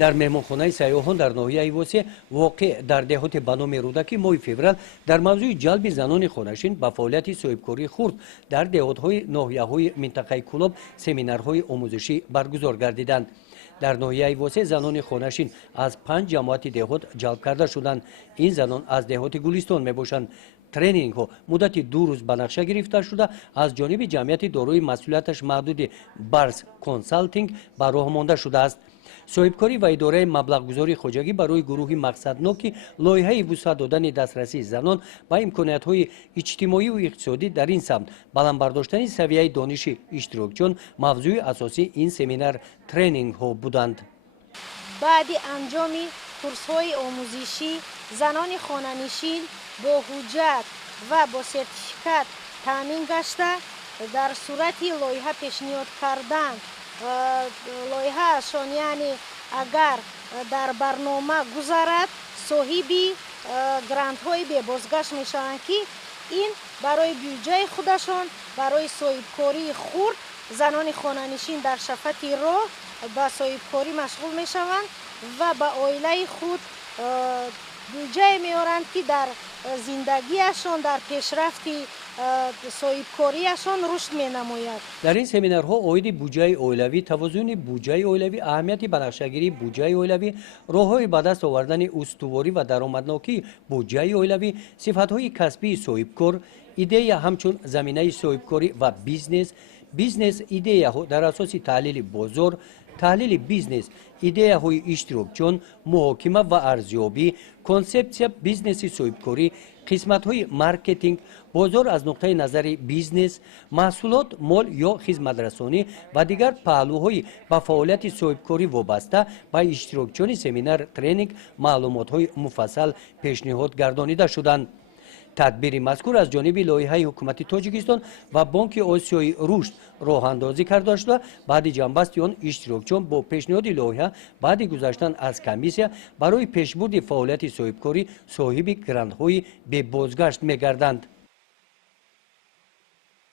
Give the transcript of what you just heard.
дар меҳмонхонаи сайёҳон дар ноҳияи восеъ воқеъ дар деҳоти ба номи рӯдаки моҳи феврал дар мавзӯи ҷалби занони хонашин ба фаъолияти соҳибкории хурд дар деҳотҳои ноҳияҳои минтақаи Кӯлоб семинарҳои омӯзишӣ баргузор гардиданд. дар ноҳияи восеъ занони хонашин аз 5 ҷамоати деҳот ҷалб карда шуданд. ин занон аз деҳоти Гулистон мебошанд. тренингҳо муддати 2 рӯз ба нақша гирифта шуда аз ҷониби ҷамъияти дорои масъулияташ маҳдуди Барс Консалтинг ба роҳ монда шудааст. соҳибкорӣ ва идораи маблағгузории хоҷагӣ барои гурӯҳи мақсадноки лоиҳаи вусъат додани дастрасии занон ба имкониятҳои иҷтимоиву иқтисодӣ дар ин самт баланд бардоштани савияи дониши иштирокчиён мавзӯи асосии ин семинар тренингҳо буданд. баъди анҷоми курсҳои омӯзишӣ занони хонанишин бо ҳуҷҷат ва бо сертификат таъмин гашта дар сурати лоиҳа пешниҳод кардан лоиҳаашон яъне агар дар барнома гузарад соҳиби грантҳои бебозгашт мешаванд ки ин барои бюҷаи худашон барои соҳибкории хурд занони хонанишин дар шафати роҳ ба соҳибкорӣ машғул мешаванд ва ба оилаи худ бюҷае меоранд ки дар зиндагиашон дар пешрафти соҳибкориашон рушд менамояд. дар ин семинарҳо оиди буҷаи оилавӣ, тавозуни буҷаи оилавӣ, аҳамияти банақшагирии буҷаи оилавӣ, роҳҳои ба даст овардани устуворӣ ва даромаднокии буҷаи оилавӣ, сифатҳои касбии соҳибкор, идея ҳамчун заминаи соҳибкорӣ ва бизнес идеяҳо дар асоси таҳлили бозор, таҳлили бизнес, идеяҳои иштирокчиён, муҳокима ва арзёбӣ, консепсия бизнеси соҳибкорӣ, қисматҳои маркетинг, бозор аз нуқтаи назари бизнес, маҳсулот, мол ё хизматрасонӣ ва дигар паҳлӯҳои ба фаъолияти соҳибкорӣ вобаста ба иштирокчиёни семинар тренинг маълумотҳои муфассал пешниҳод гардонида шуданд. тадбири мазкур аз ҷониби лоиҳаи ҳукумати Тоҷикистон ва Бонки Осиёи рушд роҳандозӣ карда шуда, баъди ҷанббасти он иштирокчиён бо пешниҳоди лоиҳа баъди гузаштан аз комиссия барои пешбурди фаъолияти соҳибкорӣ соҳиби грантҳои бебозгашт мегарданд.